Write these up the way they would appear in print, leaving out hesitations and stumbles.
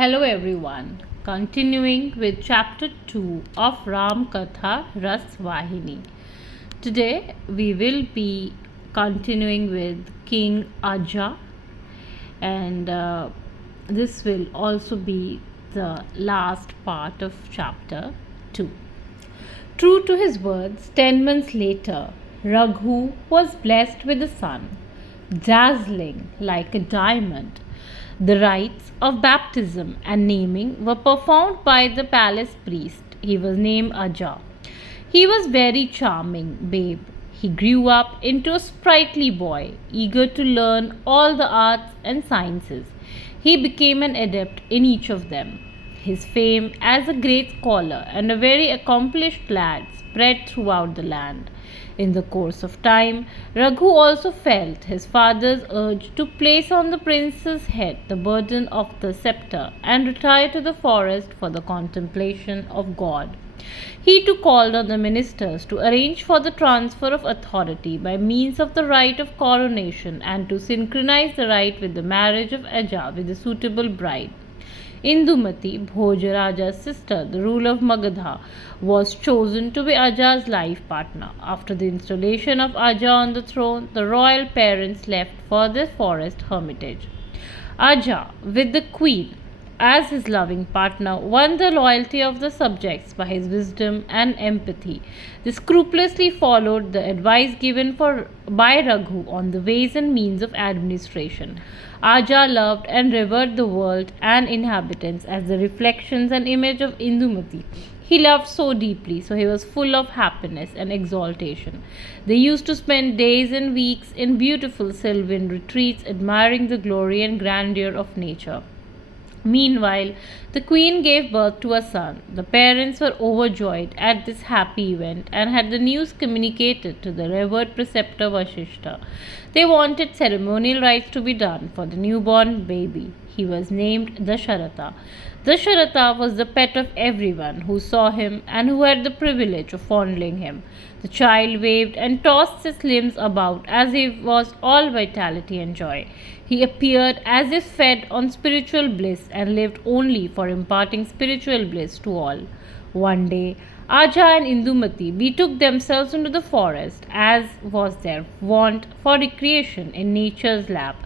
Hello everyone, continuing with chapter 2 of Ramakatha Rasavahini. Today we will be continuing with King Aja, and this will also be the last part of chapter 2. True to his words, 10 months later, Raghu was blessed with a son, dazzling like a diamond. The rites of baptism and naming were performed by the palace priest. He was named Aja. He was very charming babe. He grew up into a sprightly boy, eager to learn all the arts and sciences. He became an adept in each of them. His fame as a great scholar and a very accomplished lad spread throughout the land. In the course of time, Raghu also felt his father's urge to place on the prince's head the burden of the scepter and retire to the forest for the contemplation of God. He too called on the ministers to arrange for the transfer of authority by means of the rite of coronation and to synchronize the rite with the marriage of Aja with a suitable bride. Indumati, Bhojaraja's sister, the ruler of Magadha, was chosen to be Aja's life partner. After the installation of Aja on the throne, the royal parents left for their forest hermitage. Aja, with the queen as his loving partner, won the loyalty of the subjects by his wisdom and empathy. They scrupulously followed the advice given by Raghu on the ways and means of administration. Aja loved and revered the world and inhabitants as the reflections and image of Indumati. He loved so deeply, so he was full of happiness and exaltation. They used to spend days and weeks in beautiful sylvan retreats, admiring the glory and grandeur of nature. Meanwhile, the queen gave birth to a son. The parents were overjoyed at this happy event and had the news communicated to the revered preceptor Vashishta. They wanted ceremonial rites to be done for the newborn baby. He was named Dasharatha. Dasharatha was the pet of everyone who saw him and who had the privilege of fondling him. The child waved and tossed his limbs about as if he was all vitality and joy. He appeared as if fed on spiritual bliss and lived only for imparting spiritual bliss to all. One day, Aja and Indumati betook themselves into the forest, as was their wont, for recreation in nature's lap.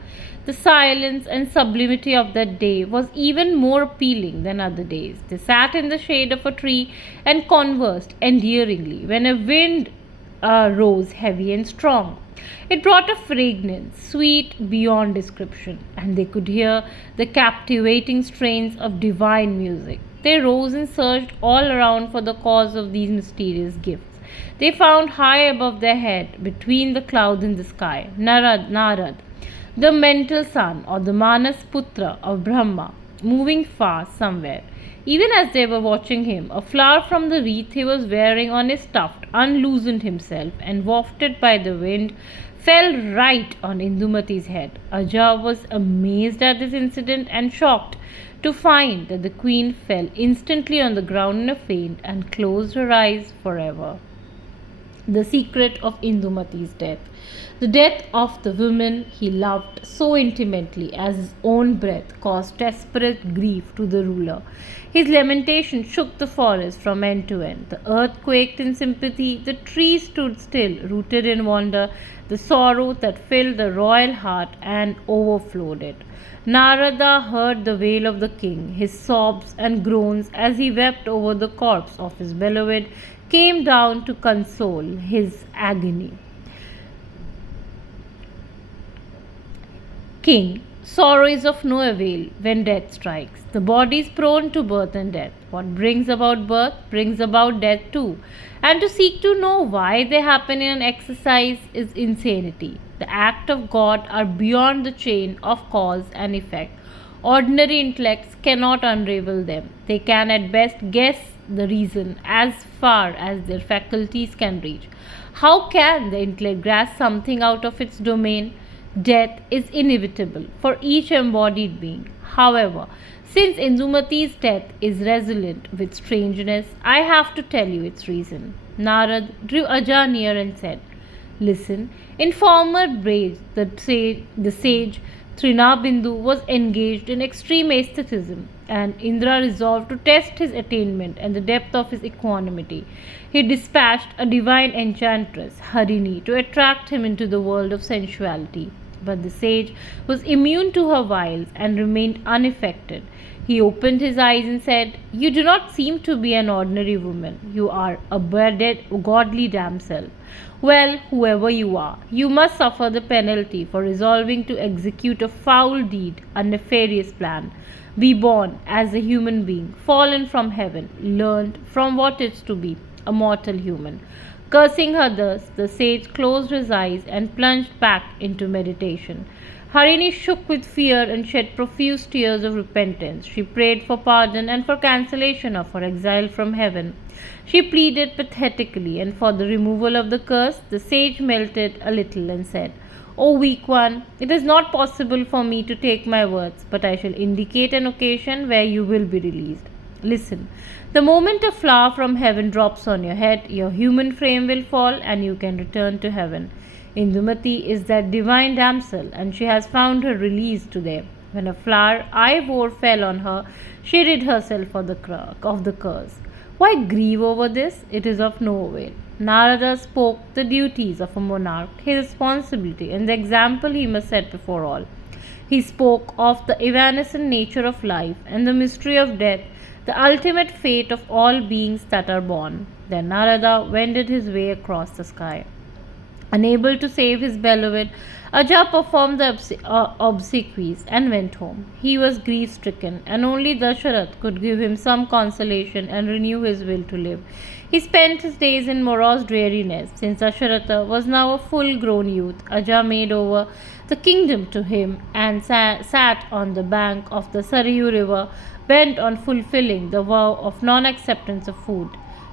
The silence and sublimity of that day was even more appealing than other days. They sat in the shade of a tree and conversed endearingly when a wind rose heavy and strong. It brought a fragrance sweet beyond description, and they could hear the captivating strains of divine music. They rose and searched all around for the cause of these mysterious gifts. They found high above their head, between the clouds in the sky, Narad, the mental son or the Manas Putra of Brahma, moving fast somewhere. Even as they were watching him, a flower from the wreath he was wearing on his tuft unloosened himself and, wafted by the wind, fell right on Indumati's head. Aja was amazed at this incident and shocked to find that the queen fell instantly on the ground in a faint and closed her eyes forever. The secret of Indumati's death. The death of the woman he loved so intimately as his own breath caused desperate grief to the ruler. His lamentation shook the forest from end to end. The earth quaked in sympathy, the trees stood still, rooted in wonder. The sorrow that filled the royal heart and overflowed it. Narada heard the wail of the king. His sobs and groans as he wept over the corpse of his beloved came down to console his agony. King, sorrow is of no avail when death strikes. The body is prone to birth and death. What brings about birth brings about death too. And to seek to know why they happen in an exercise is insanity. The acts of God are beyond the chain of cause and effect. Ordinary intellects cannot unravel them. They can at best guess the reason as far as their faculties can reach. How can the intellect grasp something out of its domain? Death is inevitable for each embodied being. However, since Indumati's death is resonant with strangeness, I have to tell you its reason. Narad drew Aja near and said, "Listen, in former days the sage Trinabindu was engaged in extreme asceticism, and Indra resolved to test his attainment and the depth of his equanimity. He dispatched a divine enchantress, Harini, to attract him into the world of sensuality. But the sage was immune to her wiles and remained unaffected. He opened his eyes and said, "You do not seem to be an ordinary woman. You are a godly damsel. Well, whoever you are, you must suffer the penalty for resolving to execute a foul deed, a nefarious plan. Be born as a human being, fallen from heaven, learned from what is to be a mortal human." Cursing her thus, the sage closed his eyes and plunged back into meditation. Harini shook with fear and shed profuse tears of repentance. She prayed for pardon and for cancellation of her exile from heaven. She pleaded pathetically, and for the removal of the curse, the sage melted a little and said, "O weak one, it is not possible for me to take my words, but I shall indicate an occasion where you will be released. Listen. The moment a flower from heaven drops on your head, your human frame will fall and you can return to heaven. Indumati is that divine damsel, and she has found her release today. When a flower I wore fell on her, she rid herself of the curse. Why grieve over this? It is of no avail." Narada spoke the duties of a monarch, his responsibility, and the example he must set before all. He spoke of the evanescent nature of life and the mystery of death, the ultimate fate of all beings that are born. Then Narada wended his way across the sky. Unable to save his beloved, Aja performed the obsequies and went home. He was grief stricken, and only Dasharath could give him some consolation and renew his will to live. He spent his days in morose dreariness. Since Dasharatha was now a full grown youth, Aja made over the kingdom to him and sat on the bank of the Sarayu river, bent on fulfilling the vow of non acceptance of food.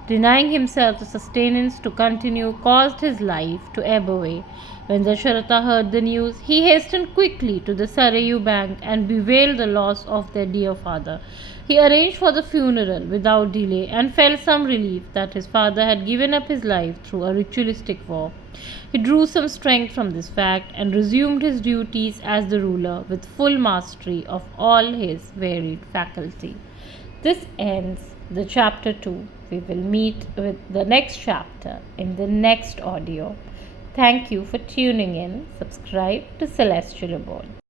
Denying himself the sustenance to continue caused his life to ebb away. When Dasharatha heard the news, he hastened quickly to the Sarayu bank and bewailed the loss of their dear father. He arranged for the funeral without delay and felt some relief that his father had given up his life through a ritualistic vow. He drew some strength from this fact and resumed his duties as the ruler with full mastery of all his varied faculty. This ends the chapter 2. We will meet with the next chapter in the next audio. Thank you for tuning in. Subscribe to Celestial Abode.